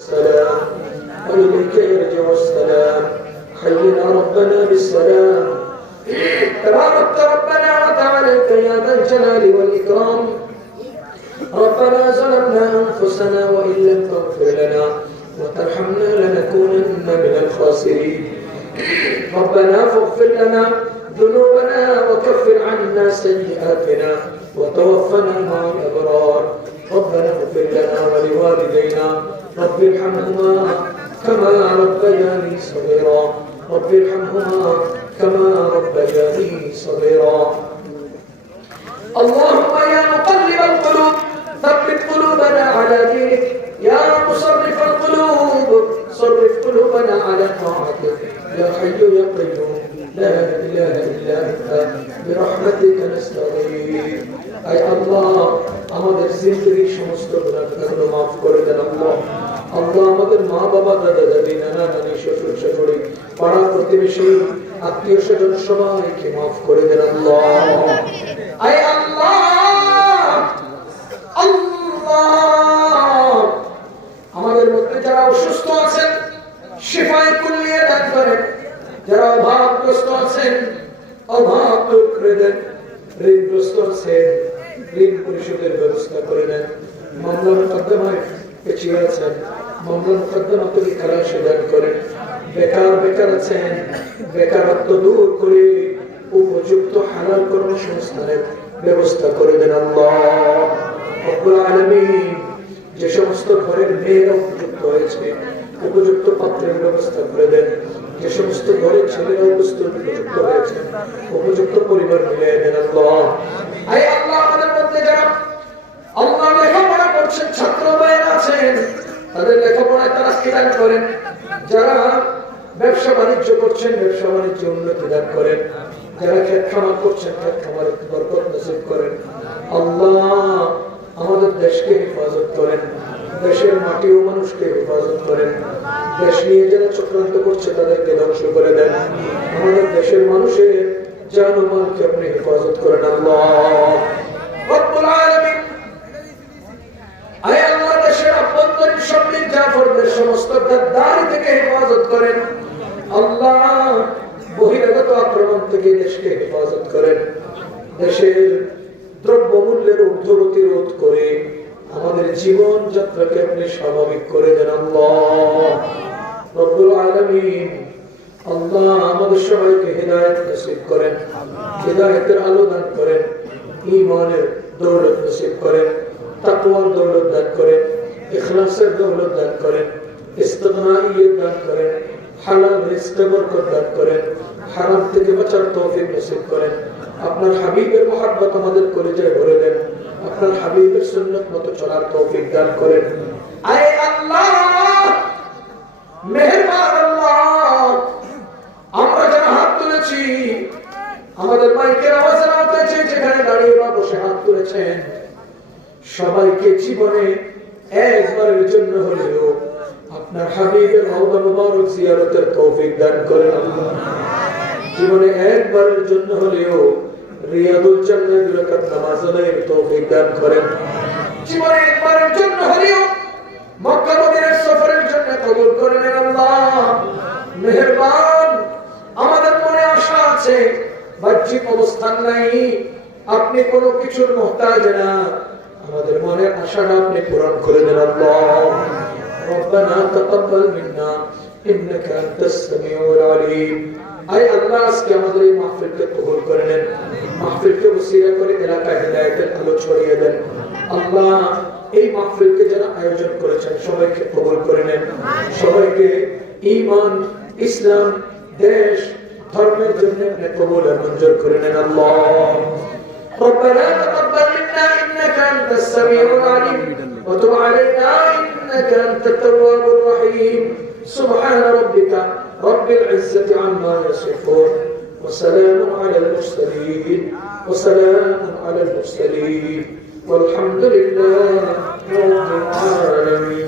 السلام وإليك يرجع السلام. حينا ربنا بالسلام. تباركت ربنا وتعاليت يا ذا الجلال والإكرام. ربنا ظلمنا أنفسنا وإن لم تغفر لنا وترحمنا لنكونن من الخاسرين. ربنا فاغفر لنا ذنوبنا وكفر عنا سيئاتنا وتوفنا مع الأبرار. ربنا اغفر لنا ولوالدينا رب ارحمهما كما ربياني صغيرا. رب ارحمهما كما ربياني صغيرا. اللهم يا مقلب القلوب ثبت قلوبنا على دينك. يا مصرف القلوب صرف قلوبنا على طاعتك. يا حي يا قيوم لا إله إلا أنت برحمتك نستغيث. أي الله আমাদের জিন্দেগির সমস্ত গুনাহগুলো মাফ করে দেন আল্লাহ। আল্লাহ আমাদের মা বাবা দাদা দাদি নানা নানি শ্বশুর শাশুড়ি পাড়া প্রতিবেশী আত্মীয় স্বজন সবাইকে মাফ করে দেন আল্লাহ। আয় আল্লাহ আল্লাহ আমাদের মধ্যে যারা অসুস্থ আছেন শিফায়ে কুল্লিয়া দান করেন। যারা অভাবগ্রস্ত আছেন অভাব দূর করে দেন। ঋণগ্রস্ত আছেন ঋণ পরিশোধের ব্যবস্থা করে দেন। মামলা মুকদ্দমায় পেছিয়ে আছেন মামলা মুকদ্দমা থেকে খালাসি দান করেন। বেকার আছেন বেকারত্ব দূর করে উপযুক্ত হালাল কর্মসংস্থানের ব্যবস্থা করে দেন আল্লাহ রব্বুল আলামিন। যে সমস্ত ঘরের মেয়েরা উপযুক্ত হয়েছে উপযুক্ত পাত্রের ব্যবস্থা করে দেন। যে সমস্ত ঘরের ছেলেরা উপযুক্ত হয়েছে উপযুক্ত পরিবার মিলিয়ে দেন আল্লাহ। আয় আল্লাহ আমাদের মধ্যে যারা আল্লাহ লেখাপড়া করছেন ছাত্র ভাইয়েরা আছেন তাদের লেখাপড়ায় তারাক্কি দান করেন। যারা ব্যবসা বাণিজ্য করছেন ব্যবসা বাণিজ্য উন্নতি দান করেন। যারা ক্ষেত খামার করছেন ক্ষেত খামারে বরকত নসিব করেন আল্লাহ। আমাদের দেশকে হেফাজত করেন। দেশের মাটি ও মানুষকে হেফাজত করেন। দেশ নিয়ে যারা চক্রান্ত করছে তাদেরকে ধ্বংস করে দেন। আমাদের দেশের মানুষের জান ও মালকে আপনি হেফাজত করেন আল্লাহ রব্বুল আলামিন। আয় আল্লাহ দেশের আভ্যন্তরীণ সমৃদ্ধ জাফরদের সমস্ত গাদ্দারি থেকে হেফাজত করেন আল্লাহ। বহিরাগত আক্রমণ থেকে দেশকে হেফাজত করেন। দেশের দ্রব্যমূল্যের ঊর্ধ্বগতি রোধ করে আমাদের জীবন যাত্রাকে আপনি স্বাভাবিক করে দেন আল্লাহ রব্বুল আলামিন। আল্লাহ আমাদের সবাইকে হেদায়েত নসিব করেন। হেদায়েতের আলো দান করেন। ঈমানের দৌলত নসিব করেন। তাকওয়ার দৌলত দান করেন। ইখলাসের দৌলত দান করেন। ইস্তিগনাইয়ত দান করেন। হালাল রিজকে বরকত দান করেন। হারাম থেকে বাঁচার তৌফিক নসিব করেন। আপনার হাবিবের মহব্বত আমাদের কলিজায় ভরে দেন। আপনার হাবিবের সুন্নাত মতো চলার তৌফিক দান করেন। আয় আল্লাহ মেহেরবান আল্লাহ আমরা যারা হাত তুলেছি আমাদের মাইকের আওয়াজ আনতেছে যেখানে দাঁড়িয়ে বা বসে হাত তুলেছেন সবাইকে জীবনে একবারের জন্য হলেও আপনার হাবিবের রওজা মুবারক জিয়ারতের তৌফিক দান করেন আল্লাহ। জীবনে একবারের জন্য হলেও রিয়াদুল জান্নাহ দুই রাকাত নামাজ আদায়ের তৌফিক দান করেন। জীবনে একবারের জন্য হলেও মক্কা মদিনার সফরের জন্য কবুল করে নেন আল্লাহ মেহেরবান। আমাদের মনে আশা আছে বাহ্যিক অবস্থান নাই আপনি কোনো কিছুর মুহতাজ না। আমাদের মনের আশাটা আপনি পূরণ করে দেন আল্লাহ। রব্বানা তাকাব্বাল মিন্না ইন্নাকা আনতাস সামিউল আলিম। আয় আল্লাহ আজকে আমাদের এই মাহফিলকে কবুল করে নেন। মাহফিলকে ওসিলা করে এলাকায় হেদায়েতের আলো ছড়িয়ে দেন আল্লাহ। এই মাহফিলকে যারা আয়োজন করেছেন সবাইকে কবুল করে নেন। সবাইকে ঈমান ইসলাম দেশ ধর্মের জন্য আপনি কবুল আর মঞ্জুর করে নেন আল্লাহ। ربنا تقبل منا إنك أنت السميع العليم وتب علينا إنك أنت التواب الرحيم. سبحان ربك رب العزة عما يصفون وسلام على المرسلين والحمد لله رب العالمين.